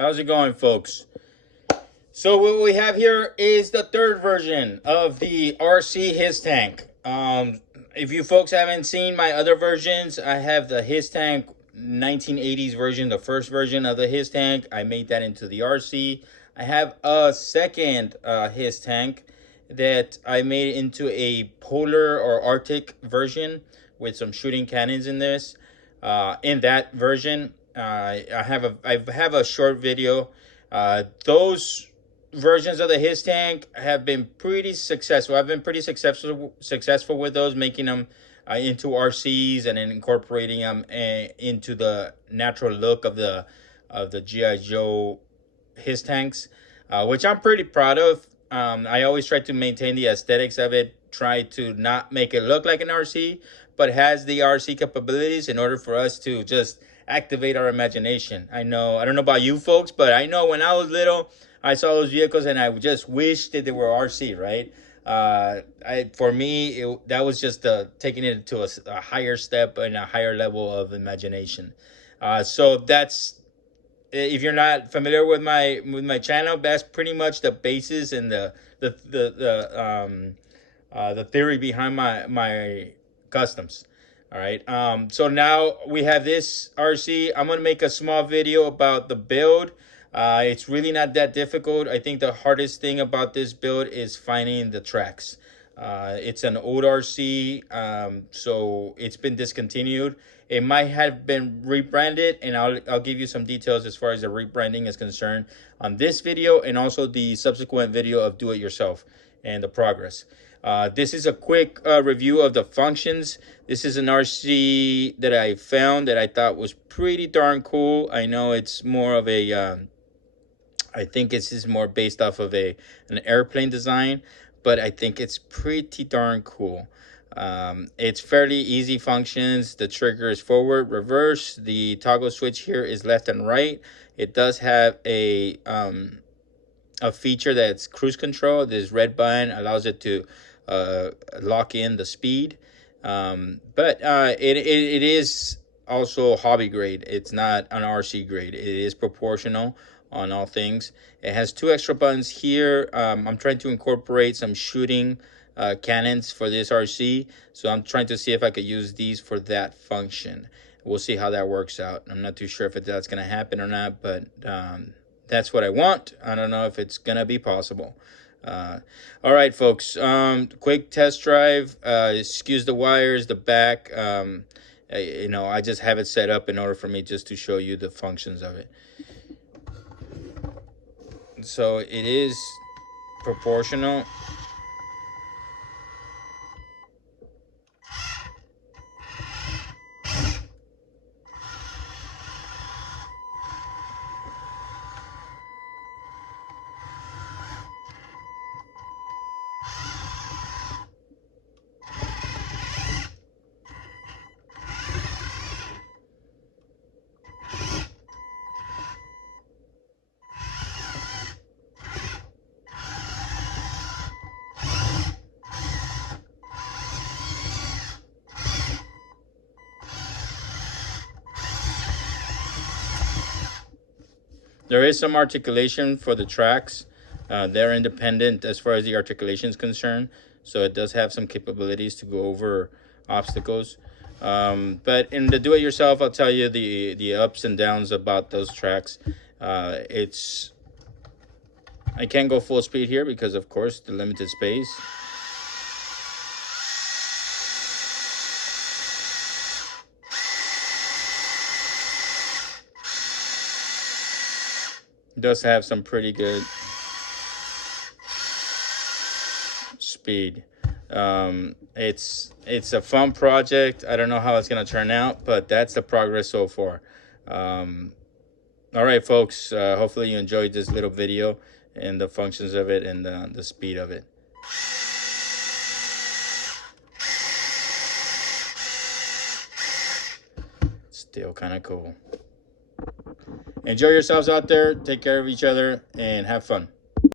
How's it going, folks? So what we have here is the third version of the RC HISS tank. If you folks haven't seen my other versions, I have the HISS tank 1980s version, the first version of the HISS tank. I made that into the RC. I have a second HISS tank that I made into a polar or Arctic version with some shooting cannons in this. In that version, I have a short video. Those versions of the HISS tank have been pretty successful. I've been pretty successful with those, making them into RCs and then incorporating them into the natural look of the GI Joe HISS tanks, which I'm pretty proud of. I always try to maintain the aesthetics of it, try to not make it look like an RC, but has the RC capabilities in order for us to just activate our imagination. I don't know about you folks, but I know when I was little, I saw those vehicles and I just wished that they were RC, right? For me, that was just taking it to a higher step and a higher level of imagination. So that's, if you're not familiar with my channel, that's pretty much the basis and the theory behind my customs. All right. So now we have this RC. I'm gonna make a small video about the build. It's really not that difficult. I think the hardest thing about this build is finding the tracks. It's an old RC, so it's been discontinued. It might have been rebranded, and I'll give you some details as far as the rebranding is concerned on this video, and also the subsequent video of do it yourself and the progress. This is a quick review of the functions. This is an RC that I found that I thought was pretty darn cool. I know it's more of a I think this is more based off of an airplane design, but I think it's pretty darn cool. It's fairly easy functions. The trigger is forward, reverse. The toggle switch here is left and right. It does have a feature that's cruise control. This red button allows it to lock in the speed, but it is also hobby grade. It's not an RC grade. It is proportional on all things. It has two extra buttons here. I'm trying to incorporate some shooting cannons for this RC, so I'm trying to see if I could use these for that function. We'll see how that works out. I'm not too sure if that's going to happen or not, but that's what I want. I don't know if it's going to be possible. All right, folks, quick test drive. Excuse the wires, the back. I just have it set up in order for me just to show you the functions of it. So it is proportional. There is some articulation for the tracks. They're independent as far as the articulation is concerned, so it does have some capabilities to go over obstacles. But in the do-it-yourself, I'll tell you the ups and downs about those tracks. I can't go full speed here because, of course, the limited space. It does have some pretty good speed. It's a fun project. I don't know how it's gonna turn out, but that's the progress so far. All right, folks, hopefully you enjoyed this little video and the functions of it and the speed of it. Still kind of cool. Enjoy yourselves out there, take care of each other, and have fun.